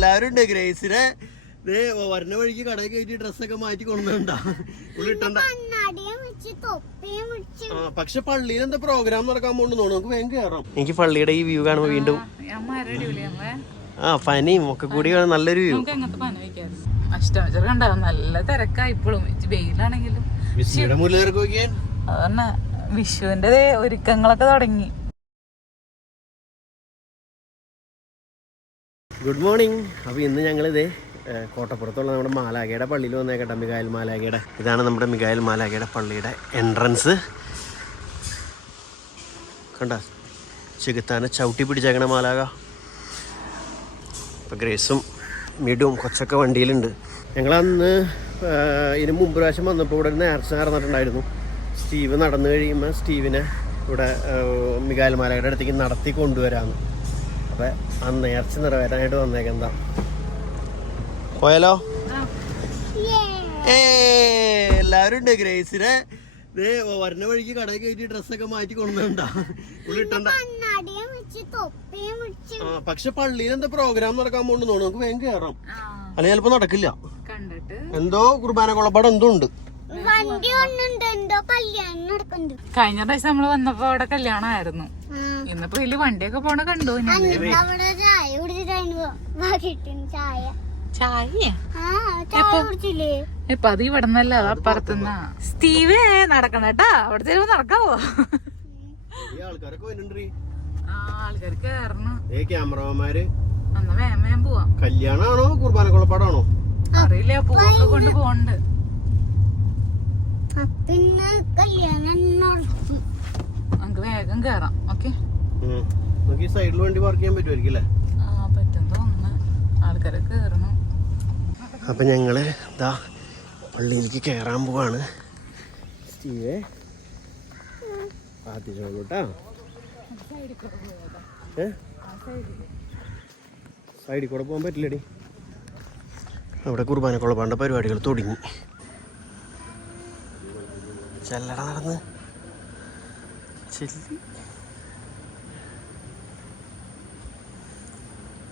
എല്ലാവരും ഉണ്ട് ഗ്രേസിനെ. ദേ വരുന്ന വഴിക്ക് കടയിൽ കയറ്റി ഡ്രസ്സൊക്കെ മാറ്റി കൊണ്ടുവന്നിട്ടുണ്ടാ പക്ഷെ പള്ളിയിൽ എന്താ പ്രോഗ്രാം നടക്കാൻ പോകുന്നു നമുക്ക് വേഗം കയറാം എനിക്ക് പള്ളിയുടെ ഈ വ്യൂ കാണുമ്പോ വീണ്ടും ആ പനിയും ഒക്കെ കൂടി നല്ലൊരു വ്യൂ അഷ്ടമച്ചർ നല്ല തിരക്കാ ഇപ്പോഴും. വെയിലാണെങ്കിലും. വിഷുവിന്റെ ദേ ഒരുക്കങ്ങളൊക്കെ തുടങ്ങി. ഗുഡ് മോർണിംഗ് അപ്പോൾ ഇന്ന് ഞങ്ങളിത് കോട്ടപ്പുറത്തുള്ള നമ്മുടെ മാലാഖയുടെ പള്ളിയിൽ വന്നേക്കട്ടെ മികായൽ മാലാഖയുടെ. ഇതാണ് നമ്മുടെ മികായൽ മാലാഖയുടെ പള്ളിയുടെ എൻട്രൻസ് കണ്ട? ചെകുത്താനെ ചവിട്ടി പിടിച്ചേക്കണ മാലാഗ ഇപ്പം ഗ്രേസും മിഡും കൊച്ചൊക്കെ വണ്ടിയിലുണ്ട്. ഞങ്ങളന്ന് ഇതിന് മുമ്പ് പ്രാവശ്യം വന്നപ്പോൾ ഇവിടെ നേർച്ച നടന്നിട്ടുണ്ടായിരുന്നു. സ്റ്റീവ് നടന്നു കഴിയുമ്പോൾ സ്റ്റീവിനെ ഇവിടെ മികായൽ മാലാഖയുടെ അടുത്തേക്ക് നടത്തി കൊണ്ടുവരാമെന്ന് അപ്പൊ ആ നേർച്ച നിറവേറ്റാനായിട്ട് വന്നേക്കെന്താ പോയാലോ? എല്ലാരും എല്ലാവരും ഉണ്ട് ഗ്രേസിനെ ദേ വരുന്ന വഴിക്ക് കടയിൽ കയറ്റി ഡ്രസ്സൊക്കെ മാറ്റി കൊണ്ടുവന്നിട്ടുണ്ടാ ഇട്ടണ്ട. ആ, പക്ഷെ പള്ളിയിൽ എന്താ പ്രോഗ്രാം നടക്കാൻ പോകുന്നു നമുക്ക് വേഗം കയറാം അല്ലെങ്കിൽ ചിലപ്പോ നടക്കില്ല. കണ്ടിട്ട്. എന്തോ കുർബാന കൊളപ്പാട് എന്തോ ഉണ്ട്. വണ്ടി ഒന്നുണ്ട് എന്തോ കല്യാണം നടക്കുന്നുണ്ട്. കഴിഞ്ഞ പ്രാവശ്യം നമ്മൾ വന്നപ്പോ അവിടെ കല്യാണമായിരുന്നു. ഇന്നിപ്പോ വലിയ വണ്ടിയൊക്കെ പോണ കണ്ടു ചായ ഇപ്പൊ അത് ഇവിടെ നിന്നല്ല അത് അപ്പുറത്തുനിന്നാ സ്റ്റീവ് നടക്കണ കേട്ടാ. അവിടെ ചെലപ്പോ നടക്കാവോ? അന്ന് പോവാം. കല്യാണാണോ? അറിയില്ല പൂവൊക്കെ കൊണ്ട് പോണ്ട് ആ, പിന്നെ കല്യാണം നമുക്ക് വേഗം കേറാം. നമുക്ക് ഈ സൈഡിൽ വണ്ടി പാർക്ക് ചെയ്യാൻ പറ്റുമായിരിക്കും അല്ലേ? ആ പറ്റും തോന്നുന്നു. ആൾക്കാരെ കേറണം അപ്പം ഞങ്ങൾ ഇതാ പള്ളിയിലേക്ക് കേറാൻ പോവാണ്. സ്റ്റീവേ. ഏ? സൈഡിൽ കൂടെ പോകാൻ പറ്റില്ലടി. അവിടെ കുർബാന കുളപ്പാണ്ട പരിപാടികൾ തുടങ്ങി. ചെല്ലട നടന്ന്. ചെല്ലി.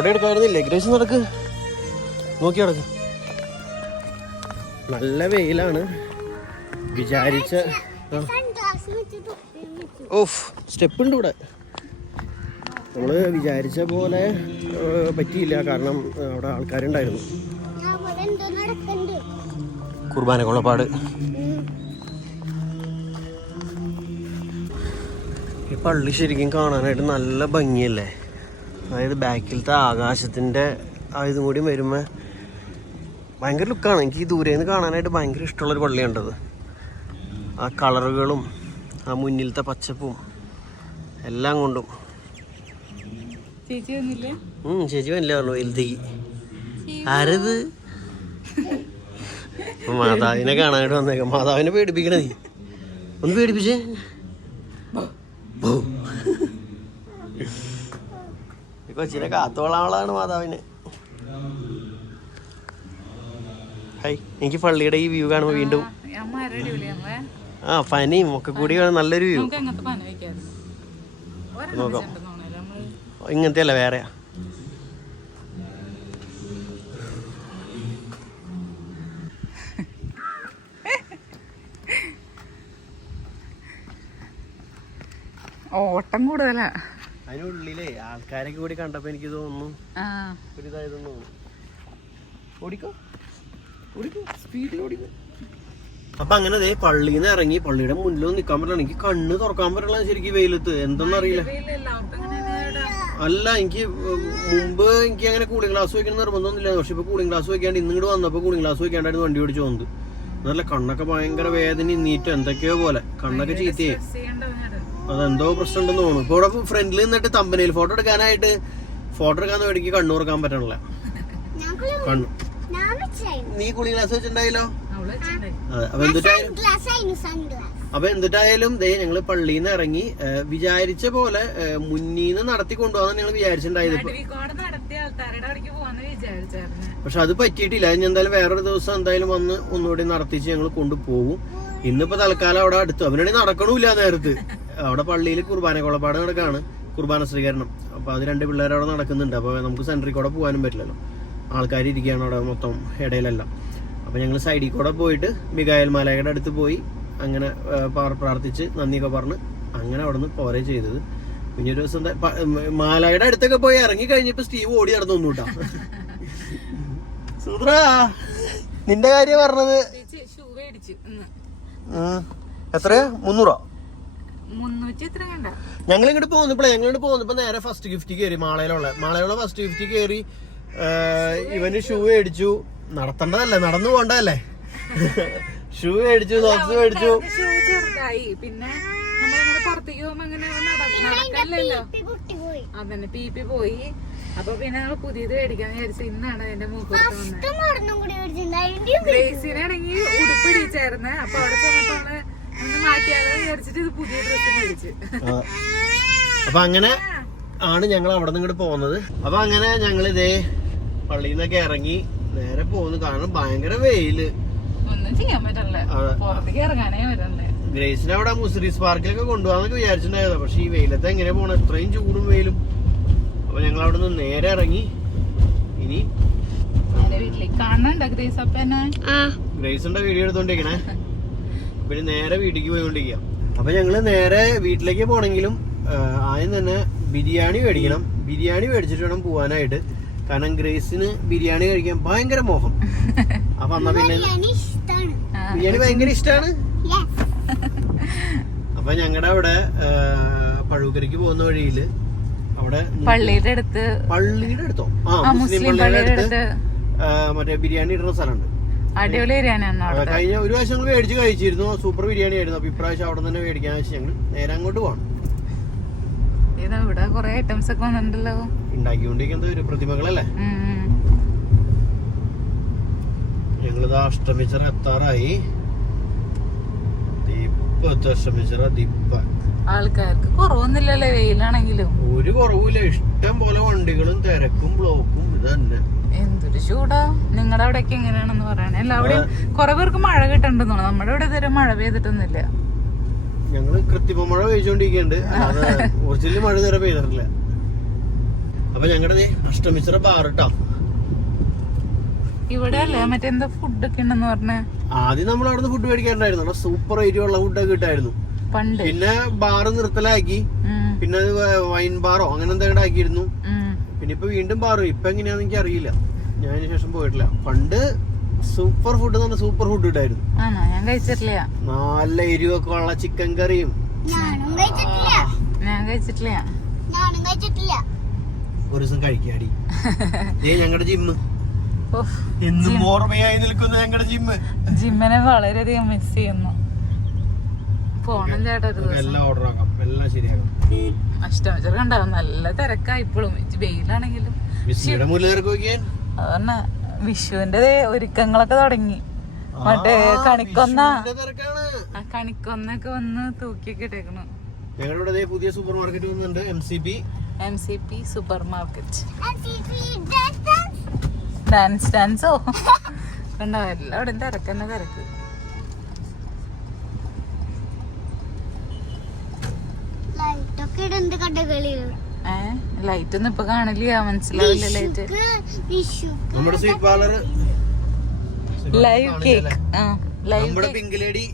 കൊട എടുക്കാമായിരുന്നില്ലേ ഗ്രേസ് നടക്ക്. നോക്കി നടക്ക്. നല്ല വെയിലാണ്. വിചാരിച്ച ഓഫ് സ്റ്റെപ്പ് ഉണ്ട് ഇവിടെ. നമ്മൾ വിചാരിച്ച പോലെ പറ്റിയില്ല. കാരണം അവിടെ ആൾക്കാരുണ്ടായിരുന്നു. കുർബാന കൊള്ളപ്പാട് ഈ പള്ളി ശരിക്കും കാണാനായിട്ട് നല്ല ഭംഗിയല്ലേ? അതായത് ബാക്കിലത്തെ ആകാശത്തിന്റെ ആ ഇതും കൂടി വരുമ്പോൾ ഭയങ്കര ലുക്കാണ്. എനിക്ക് ഈ ദൂരെ നിന്ന് കാണാനായിട്ട് ഭയങ്കര ഇഷ്ടമുള്ളൊരു പള്ളിയുണ്ടത്. ആ കളറുകളും ആ മുന്നിലത്തെ പച്ചപ്പും എല്ലാം കൊണ്ടും. ചേച്ചി വന്നില്ലേ? ചേച്ചി വന്നില്ല പറഞ്ഞു വലുതേക്ക് ആരത്? മാതാവിനെ കാണാനായിട്ട് വന്നേക്കാം. മാതാവിനെ പേടിപ്പിക്കണേ ഒന്ന് പേടിപ്പിച്ചേ ഭൂ. ഈ കൊച്ചിനെ കാത്തോളാളാണ് മാതാവിനെ. ഹൈ എനിക്ക് പള്ളിയുടെ ഈ വ്യൂ കാണുമ്പോൾ വീണ്ടും ആ പനിയും ഒക്കെ കൂടി നല്ലൊരു വ്യൂ നോക്കാം. ഇങ്ങനത്തെ അല്ല വേറെയാ. ഓട്ടം കൂടുതലാ. അതിനുള്ളിലേ ആൾക്കാരൊക്കെ കൂടി കണ്ടപ്പോ എനിക്ക് തോന്നുന്നു ഒരു ഇതായതെന്ന് തോന്നുന്നു. ഓടിക്കോ. ഓടിക്കോ. സ്പീഡിൽ ഓടിക്കോ. അപ്പൊ അങ്ങനെ അതെ പള്ളിയിൽ നിന്ന് ഇറങ്ങി പള്ളിയുടെ മുന്നിൽ നിക്കാൻ പറ്റില്ല. എനിക്ക് കണ്ണ് തുറക്കാൻ പറ്റില്ല ശരിക്കും വെയിലത്ത്. എന്തെന്നറിയില്ല. അല്ല എനിക്ക് മുമ്പ് എനിക്ക് അങ്ങനെ കൂളിംഗ് ഗ്ലാസ് വെക്കണം നിർബന്ധമൊന്നുമില്ല പക്ഷെ ഇപ്പൊ കൂളിംഗ് ഗ്ലാസ് വെക്കാണ്ട് ഇന്നിങ്ങോട്ട് വന്നപ്പോ കൂളിംഗ് ഗ്ലാസ് വെക്കാണ്ടായിരുന്നു വണ്ടി ഓടിച്ചു പോകുന്നത് നല്ല കണ്ണൊക്കെ ഭയങ്കര വേദന നീറ്റ് എന്തൊക്കെയോ പോലെ. കണ്ണൊക്കെ ചീത്തയായി. അതെന്തോ പ്രശ്നം ഉണ്ടെന്ന് തോന്നുന്നു. ഇപ്പൊ ഇവിടെ ഫ്രണ്ടിൽ നിന്നിട്ട് തമ്പനയിൽ ഫോട്ടോ എടുക്കാനായിട്ട് ഫോട്ടോ എടുക്കാൻ വേണ്ടി കണ്ണു തുറക്കാൻ പറ്റണില്ല. കണ്ണു. നീ കുളി ഗ്ലാസ് വെച്ചിട്ടുണ്ടായില്ലോ? അപ്പൊ എന്തിട്ടായാലും അപ്പൊ എന്തിട്ടായാലും ദേ ഞങ്ങൾ പള്ളിയിൽ നിന്ന് ഇറങ്ങി വിചാരിച്ച പോലെ മുന്നീന്ന് നടത്തി കൊണ്ടുപോകാൻ ഞങ്ങൾ വിചാരിച്ചിട്ടുണ്ടായത് വിചാരിച്ചായിരുന്നു. പക്ഷെ അത് പറ്റിയിട്ടില്ല. ഇനി എന്തായാലും വേറൊരു ദിവസം എന്തായാലും വന്ന് ഒന്നുകൂടി നടത്തിച്ച് ഞങ്ങൾ കൊണ്ടുപോകും. ഇന്നിപ്പോ തൽക്കാലം അവിടെ അടുത്തു. അവനാണെങ്കിൽ നടക്കണമില്ല നേരത്ത്. അവിടെ പള്ളിയിൽ കുർബാന കൊളപ്പാട് നടക്കാണ്. കുർബാന സ്വീകരണം. അപ്പോൾ അത് രണ്ട് പിള്ളേർ അവിടെ നടക്കുന്നുണ്ട്. അപ്പോൾ നമുക്ക് സെൻട്രിൽ കൂടെ പോകാനും പറ്റില്ലല്ലോ. ആൾക്കാർ ഇരിക്കുകയാണ് അവിടെ മൊത്തം ഇടയിലെല്ലാം. അപ്പോൾ ഞങ്ങൾ സൈഡിൽ കൂടെ പോയിട്ട് മികായൽ മലയുടെ അടുത്ത് പോയി അങ്ങനെ പ്രാർത്ഥിച്ച് നന്ദിയൊക്കെ പറഞ്ഞ് അങ്ങനെ അവിടെ നിന്ന് പോരെ ചെയ്തത്. പിന്നെ ഒരു ദിവസം മാലായുടെ അടുത്തൊക്കെ പോയി ഇറങ്ങി കഴിഞ്ഞപ്പോ സ്റ്റീവ് ഓടി നടന്നു ഒന്നുകൂട്ടാ സുദ്ര നിന്റെ കാര്യം പറഞ്ഞത്. എത്രയാ? മുന്നൂറോ? ഞങ്ങൾ ഇങ്ങോട്ട് പോകുന്നപ്പോഴേ ഞങ്ങൾ ഇങ്ങോട്ട് പോകുന്നപ്പോ നേരെ ഫസ്റ്റ് ഗിഫ്റ്റ് കയറി മാളയിലുള്ള. മാളയിലുള്ള ഫസ്റ്റ് ഗിഫ്റ്റ് കയറി ഇവന് ഷൂ മേടിച്ചു. നടത്തണ്ടതല്ലേ? നടന്നു പോണ്ടതല്ലേ? ഷൂ മേടിച്ചു സോക്സ് മേടിച്ചു. പിന്നെ പുറത്തേക്ക് പോകുമ്പോ അങ്ങനെ അതന്നെ പി പി പോയി. അപ്പൊ പിന്നെ ഞങ്ങൾ പുതിയത് മേടിക്കാന്ന് വിചാരിച്ചു ഇന്നാണ് അതിന്റെ മൂക്കത്ത് വന്നത്. ഗ്രേസിനാണെങ്കിൽ ഉടുപ്പ് ഇടിച്ചായിരുന്നേ അപ്പൊ അവിടെ ചെന്നപ്പോ അപ്പൊ അങ്ങനെ ആണ് ഞങ്ങൾ അവിടെ നിന്ന് ഇങ്ങോട്ട് പോകുന്നത്. അപ്പൊ അങ്ങനെ ഞങ്ങൾ ഇതേ പള്ളിയിൽ നിന്നൊക്കെ ഇറങ്ങി നേരെ പോകുന്നു കാരണം ഭയങ്കര വെയിൽ. ഒന്നും ചെയ്യാൻ പറ്റല്ലേ. പുറത്തേക്ക് ഇറങ്ങാനേ ഗ്രേസിനെ അവിടെ മുസ്രീസ് പാർക്കിലൊക്കെ കൊണ്ടുപോകാന്നൊക്കെ വിചാരിച്ചിട്ടുണ്ടായിരുന്നു. പക്ഷെ ഈ വെയിലത്ത് എങ്ങനെ പോണം? ഇത്രയും ചൂടും വെയിലും. അപ്പൊ ഞങ്ങൾ അവിടെ നിന്ന് നേരെ ഇറങ്ങി. ഇനി നേരെ വീട്ടിലേക്ക് കാണണ്ട ഗ്രേസ് അപ്പനെ? ഗ്രേസിന്റെ വീഡിയോ എടുത്തോണ്ടിരിക്കണേ? പിന്നെ നേരെ വീട്ടിലേക്ക് പോയിക്കൊണ്ടിരിക്കുക അപ്പൊ ഞങ്ങൾ നേരെ വീട്ടിലേക്ക് പോണെങ്കിലും ആദ്യം തന്നെ ബിരിയാണി മേടിക്കണം. ബിരിയാണി മേടിച്ചിട്ട് വേണം പോവാനായിട്ട്. കാരണം ഗ്രേസിന് ബിരിയാണി കഴിക്കാൻ ഭയങ്കര മോഹം. അപ്പൊ അന്ന പിന്നെ ബിരിയാണി ഭയങ്കര ഇഷ്ടാണ്. അപ്പൊ ഞങ്ങളുടെ അവിടെ പഴൂക്കരയ്ക്ക് പോകുന്ന വഴിയിൽ അവിടെ പള്ളിയുടെ അടുത്ത് പള്ളിയുടെ അടുത്തോ? ആ മുസ്ലിം പള്ളിയുടെ അടുത്ത് മറ്റേ ബിരിയാണി ഇടുന്ന സ്ഥലമുണ്ട്. അടിപൊളി അവിടെ കഴിഞ്ഞ ഒരു പ്രാവശ്യം ഞങ്ങൾ മേടിച്ച് കഴിച്ചിരുന്നു. സൂപ്പർ ബിരിയാണി ആയിരുന്നു. അപ്പൊ ഇപ്രാവശ്യം അവിടെ തന്നെ മേടിക്കാൻ വെച്ച് ഞങ്ങൾ നേരെ അങ്ങോട്ട് പോകണം ഇതാ ഇവിടെ കൊറേ ഐറ്റംസ് ഒക്കെ വന്നിട്ടുണ്ടല്ലോ. ഉണ്ടാക്കിക്കൊണ്ടിരിക്കുന്നത് ഒരു പ്രതിമകളല്ലേ. ഞങ്ങളിത് അഷ്ടമിച്ചറ എത്താറായി ആൾക്കാർക്ക് കുറവൊന്നുമില്ലല്ലേ വെയിലാണെങ്കിലും. ഒരു കുറവുമില്ല. ഇഷ്ടം പോലെ വണ്ടികളും തിരക്കും ബ്ലോക്കും ഇത് തന്നെ എന്തൊരു ചൂടാ. നിങ്ങളുടെ അവിടെയൊക്കെ എങ്ങനെയാണെന്ന് പറയണേ അവിടെ കുറെ പേർക്ക് മഴ കിട്ടുന്നുണ്ടെന്ന് തോന്നുന്നു. നമ്മുടെ ഇവിടെ ഇതുവരെ മഴ പെയ്തിട്ടൊന്നുമില്ല. ഞങ്ങൾ കൃത്രിമ മഴ പെയ്ച്ചോണ്ടിരിക്കുന്നുണ്ട് അല്ലാതെ ഒറിജിനൽ മഴ നേരെ പെയ്തിട്ടില്ല. അപ്പൊ ഞങ്ങളുടെ അഷ്ടമിച്ചറ ബാറിട്ടാ ഇവിടെ അല്ലേ? മറ്റെന്താ ഫുഡൊക്കെ ഉണ്ടെന്ന് പറഞ്ഞ? ആദ്യം നമ്മൾ അവിടുന്ന് ഫുഡ് മേടിക്കാറുണ്ടായിരുന്നു. അവിടെ സൂപ്പർ ഉള്ള ഫുഡൊക്കെ കിട്ടായിരുന്നു. പണ്ട്. പിന്നെ ബാറ് നിർത്തലാക്കി. പിന്നെ വൈൻ ബാറോ അങ്ങനെ എന്തെങ്കിലും ആക്കിയിരുന്നു. പിന്നെ ഇപ്പൊ വീണ്ടും ബാറും ഇപ്പൊ എങ്ങനെയാന്ന് എനിക്ക് അറിയില്ല ഞാൻ ശേഷം പോയിട്ടില്ല. പണ്ട് സൂപ്പർ ഫുഡ് എന്ന് പറഞ്ഞാൽ സൂപ്പർ ഫുഡ് ഇട്ടായിരുന്നു ആണോ? ഞാൻ കഴിച്ചിട്ടില്ല. നല്ല എരിവൊക്കെ ഉള്ള ചിക്കൻ കറിയും. ഞാൻ കഴിച്ചിട്ടില്ല. ഒരു ദിവസം കഴിക്കാടി. ദേ ഞങ്ങളുടെ ജിമ്മ് എന്നും ഓർമ്മയായി നിൽക്കുന്ന ഞങ്ങളുടെ ജിമ്മ് ജിമ്മിനെ വളരെയധികം മിസ് ചെയ്യുന്നു. പോണം ചേട്ടാ ഒരു ദിവസം. എല്ലാം ഓർഡർ ആക്കാം. എല്ലാം ശരിയാക്കാം. അഷ്ടമിച്ചർ കണ്ടാവും നല്ല തിരക്കാ ഇപ്പോഴും. വെയിലാണെങ്കിലും. അതന്നെ വിഷുവിന്റെ ഒരുക്കങ്ങളൊക്കെ തുടങ്ങി. മറ്റേ കണിക്കൊന്ന. ആ കണിക്കൊന്നൊക്കെ വന്ന് തൂക്കിയൊക്കെ ഇട്ടേക്കണു ഞങ്ങളുടെ പുതിയ സൂപ്പർ മാർക്കറ്റ് വന്നിട്ടുണ്ട് M C P M C P supermarket. Dance ഡാൻസോ കണ്ടോ എല്ലാവിടെയും തിരക്കന്നെ തിരക്ക്. ഒക്കെ ഇടുന്നുണ്ട് കടകളിൽ ലൈറ്റ് ഒന്നും ഇപ്പൊ കാണില്ല മനസ്സിലാവില്ല ലൈറ്റ് നമ്മുടെ സ്വീറ്റ് പാർലർ ലൈവ് കേക്ക് ആ ലൈവ് നമ്മുടെ പിങ്ക് ലേഡി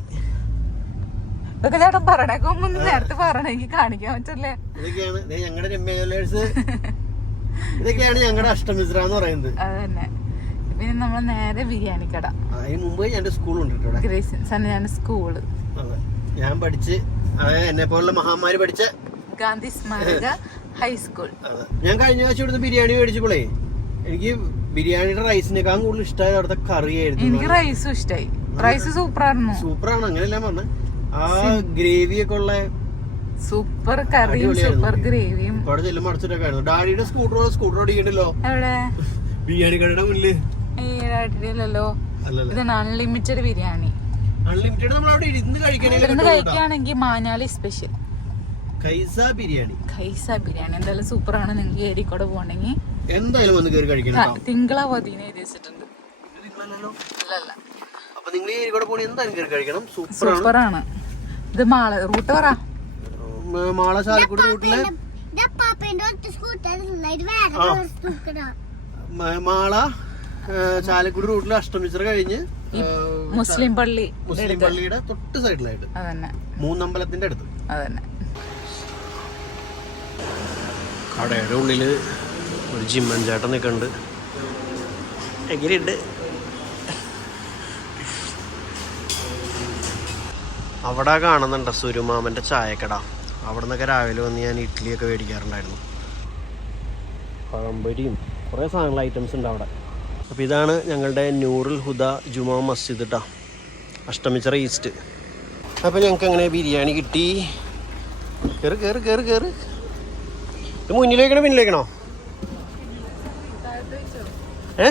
ഇതൊക്കെ ചേട്ടൻ പറയണേക്ക് മുമ്പ് നേരത്തെ പറയണെങ്കി കാണിക്കാൻ പറ്റല്ലേ ഇതൊക്കെയാണ് ഞങ്ങളുടെ ഇതൊക്കെയാണ് ഞങ്ങളുടെ അഷ്ടമിശ്ര എന്ന് പറയുന്നത്. അത് തന്നെ. പിന്നെ നമ്മൾ നേരെ ബിരിയാണി കട. മുമ്പ് എന്റെ സ്കൂളുണ്ട് ഗ്രേസ് സന്നിധാന സ്കൂൾ ഞാൻ പഠിച്ച് അതെ എന്നെ പോലുള്ള മഹാമാരി പഠിച്ച ഗാന്ധി സ്മാരക. ഹൈസ്കൂൾ ഞാൻ കഴിഞ്ഞ ആഴ്ച ഇവിടുന്ന് ബിരിയാണി മേടിച്ചപ്പോളേ എനിക്ക് ബിരിയാണിയുടെ റൈസിനേക്കാൾ കൂടുതൽ ഇഷ്ടമായത് അവിടുത്തെ കറിയായിരുന്നു എനിക്ക് റൈസും ഇഷ്ടമായി റൈസ് സൂപ്പർ ആയിരുന്നു സൂപ്പറാണ്. അങ്ങനെയല്ല പറഞ്ഞത് ആ ഗ്രേവി ഒക്കെ ഉള്ള സൂപ്പർ കറിയും സൂപ്പർ ഗ്രേവിയും. അവിടെ ചെല്ലും അടച്ചിട്ടൊക്കെ ആയിരുന്നു. ഡാഡിയുടെ സ്കൂട്ടർ സ്കൂട്ടർ ഓടിക്കണ്ടല്ലോ? എവിടെ? ബിരിയാണി കടയുടെ മുന്നിൽ. ഈ രാട്ടിലല്ലോ അല്ലല്ല. ഇതാണ് അൺലിമിറ്റഡ് ബിരിയാണി. അൺലിമിറ്റഡ് നമ്മൾ അവിടെ ഇരുന്ന് കഴിക്കണേ മാനാലി സ്പെഷ്യൽ കൈസ ബിരിയാണി. ഖൈസ ബിരിയാണി. എന്തായാലും സൂപ്പറാണ്. നിങ്ങൾക്ക് ഏരിക്കോടെ പോകണമെങ്കിൽ എന്തായാലും വന്ന് കയറി കഴിക്കണം തിങ്കളാ പതിനെ നിങ്ങളല്ലല്ലോ. അല്ലല്ല അപ്പൊ നിങ്ങൾ ഈ കൂടെ പോണി എന്തായാലും കയറി കഴിക്കണം. സൂപ്പറാണ്. സൂപ്പറാണ്. ഇത് മാള റൂട്ട് പറ. മാള ചാലക്കുടി റൂട്ടിലെ? മാള ചാലക്കുടി റൂട്ടിൽ അഷ്ടമിച്ചറ കഴിഞ്ഞ് മുസ്ലിം പള്ളി മുസ്ലിം പള്ളിയുടെ തൊട്ട് സൈഡിലായിട്ട് മൂന്നമ്പലത്തിന്റെ അടുത്ത്. അതന്നെ. കടയുടെ ഉള്ളിൽ ഒരു ജിമ്മൻ ചേട്ടൻ നിൽക്കുന്നുണ്ട് എങ്ങനെയുണ്ട്? അവിടെ കാണുന്നുണ്ട് സുരുമാമന്റെ ചായക്കട. അവിടെ നിന്നൊക്കെ രാവിലെ വന്ന് ഞാൻ ഇഡ്ഡലിയൊക്കെ മേടിക്കാറുണ്ടായിരുന്നു. പഴംപൊരിയും കുറേ സാധനങ്ങൾ ഐറ്റംസ് ഉണ്ട് അവിടെ. അപ്പോൾ ഇതാണ് ഞങ്ങളുടെ നൂറുൽ ഹുദ ജുമാ മസ്ജിദ് കേട്ടോ അഷ്ടമിച്ചറ ഈസ്റ്റ് അപ്പോൾ ഞങ്ങൾക്ക് അങ്ങനെ ബിരിയാണി കിട്ടി? കയറി കയറി കയറി കയറി ഇത് മുന്നിലേക്കണോ പിന്നിലേക്കണോ? ഏ?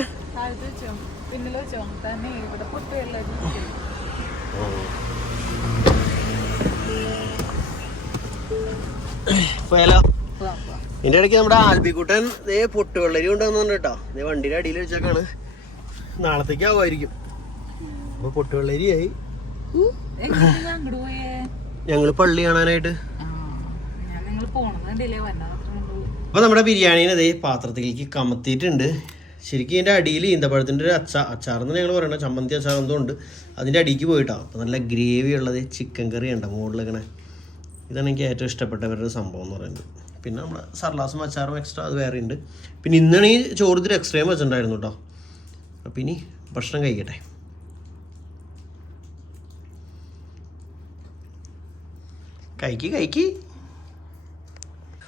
പോയാലോ ഇതിന്റെ ഇടയ്ക്ക് നമ്മുടെ ആൽബിക്കുട്ടൻ ദേ പൊട്ടുവെള്ളരി കൊണ്ടുവന്നുണ്ട് കേട്ടോ ഇതേ വണ്ടിയുടെ അടിയിൽ വെച്ചേക്കാണ്. നാളത്തേക്ക് ആവുമായിരിക്കും. അപ്പൊ പൊട്ടുവെള്ളരിയായി. ഞങ്ങൾ പള്ളി കാണാനായിട്ട്. ഡിലേ ഞാൻ അത്ര നമ്മുടെ ബിരിയാണീനെ ദേ പാത്രത്തിലേക്ക് കമത്തിയിട്ടുണ്ട്. ശരിക്കും ഇതിന്റെ അടിയിൽ ഈന്തപ്പഴത്തിന്റെ ഒരു അച്ചാ അച്ചാറെന്ന് ഞങ്ങൾ പറയണ ചമ്മന്തി അച്ചാർ എന്തോ ഉണ്ട്. അതിന്റെ അടിക്ക് പോയിട്ടാണ് അപ്പോൾ നല്ല ഗ്രേവി ഉള്ളത് ചിക്കൻ കറി ഉണ്ട് മുകളിലിങ്ങനെ ഇതാണ് എനിക്ക് ഏറ്റവും ഇഷ്ടപ്പെട്ടവരുടെ സംഭവം എന്ന് പറയുന്നത്. പിന്നെ നമ്മുടെ സർലാസും അച്ചാറും എക്സ്ട്രാ അത് വേറെ ഉണ്ട്. പിന്നെ ഇന്നാണ് ഈ ചോറത്തിൽ എക്സ്ട്രയും വെച്ചിട്ടുണ്ടായിരുന്നു കേട്ടോ അപ്പം ഇനി ഭക്ഷണം കഴിക്കട്ടെ. കഴിക്കി കഴിക്ക്.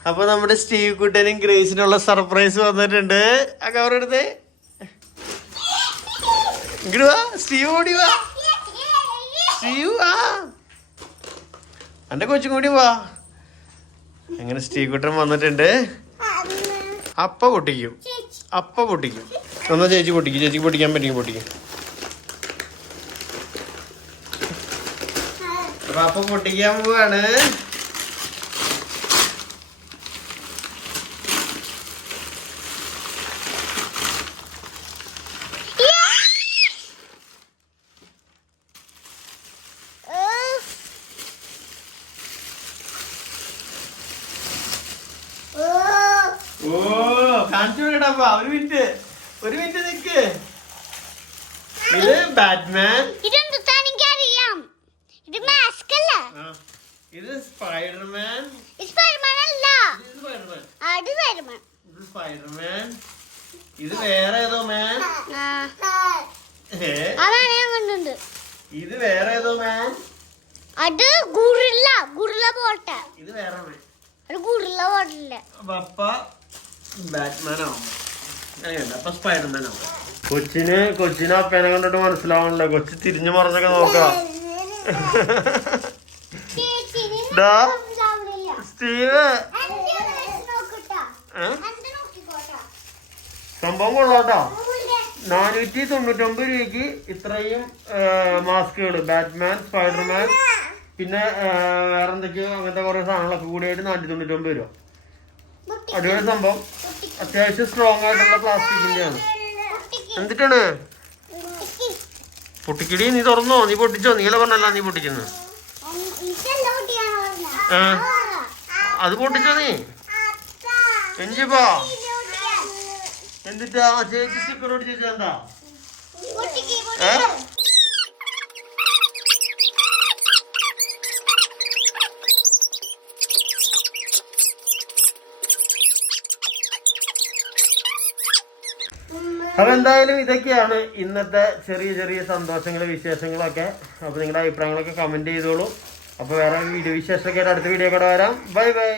അപ്പൊ നമ്മുടെ സ്റ്റീവ് കുട്ടനും ഗ്രേസിനുള്ള സർപ്രൈസ് വന്നിട്ടുണ്ട്. ആ കവർ എടുത്തേ വാ സ്റ്റീവ് ഓടി വാ. സ്റ്റീവ് വാ. എന്റെ കൊച്ചും കൂടി വാ. അങ്ങനെ സ്റ്റീവ് കുട്ടൻ വന്നിട്ടുണ്ട്. അപ്പ പൊട്ടിക്കും. അപ്പ പൊട്ടിക്കും. എന്നാ ചേച്ചി പൊട്ടിക്കും ചേച്ചിക്ക് പൊട്ടിക്കാൻ പറ്റും പൊട്ടിക്കും. അപ്പ പൊട്ടിക്കാൻ പോവാണ്. ഓ കാണിച്ചു വിടപ്പാ ഒരു മിനിറ്റ്. ഒരു മിനിറ്റ് നിക്ക്. ഇത് ബാറ്റ്മാൻ. എനിക്കറിയാം. ഇത് മാസ്ക് അല്ല. ഇത് സ്പൈഡർമാൻ. സ്പൈഡർമാൻ അല്ല. അത് സ്പൈഡർമാൻ. ഇത് സ്പൈഡർമാൻ. ഇത് വേറെ ഏതോ മാൻ. ഇത് വേറെ ഏതോ മാൻ. അത് ഗുറില്ല. ഗുറില്ല പോട്ടെ ഇത് വേറെ മാൻ. അത് ഗുറില്ല പോട്ടില്ല അപ്പൊ അങ്ങനെയല്ല അപ്പൊ ആവും കൊച്ചിന് കൊച്ചിനെ അപ്പേനെ കണ്ടിട്ട് മനസ്സിലാവണല്ലോ. കൊച്ചി തിരിഞ്ഞു മറിഞ്ഞൊക്കെ നോക്കാം സ്റ്റീവ്? സംഭവം കൊള്ളാട്ടോ. നാനൂറ്റി തൊണ്ണൂറ്റൊമ്പത് രൂപയ്ക്ക് ഇത്രയും മാസ്കുകൾ ബാറ്റ്മാൻ സ്പൈഡർമാൻ പിന്നെ വേറെന്തൊക്കെയോ അങ്ങനത്തെ കുറെ സാധനങ്ങളൊക്കെ കൂടിയായിട്ട് നാനൂറ്റി തൊണ്ണൂറ്റൊമ്പത് രൂപ. അടിപൊളി സംഭവം. അത്യാവശ്യം സ്ട്രോങ് ആയിട്ടുള്ള പ്ലാസ്റ്റിക്കിന്റെയാണ്. എന്തിട്ടാണ്? പൊട്ടിക്കിടി നീ തുറന്നോ? നീ പൊട്ടിച്ചോ? നീല പറഞ്ഞല്ല നീ പൊട്ടിക്കുന്നു. അത് പൊട്ടിച്ചോ നീ? എഞ്ചിപ്പാ? എന്തിട്ടാ? ചേച്ചി സ്റ്റിക്കർ ചേച്ചി എന്താ? അപ്പൊ എന്തായാലും ഇതൊക്കെയാണ് ഇന്നത്തെ ചെറിയ ചെറിയ സന്തോഷങ്ങളും വിശേഷങ്ങളൊക്കെ. അപ്പൊ നിങ്ങളുടെ അഭിപ്രായങ്ങളൊക്കെ കമന്റ് ചെയ്തോളൂ. അപ്പൊ വേറെ വീഡിയോ വിശേഷമൊക്കെ അടുത്ത വീഡിയോ കൂടെ വരാം. Bye bye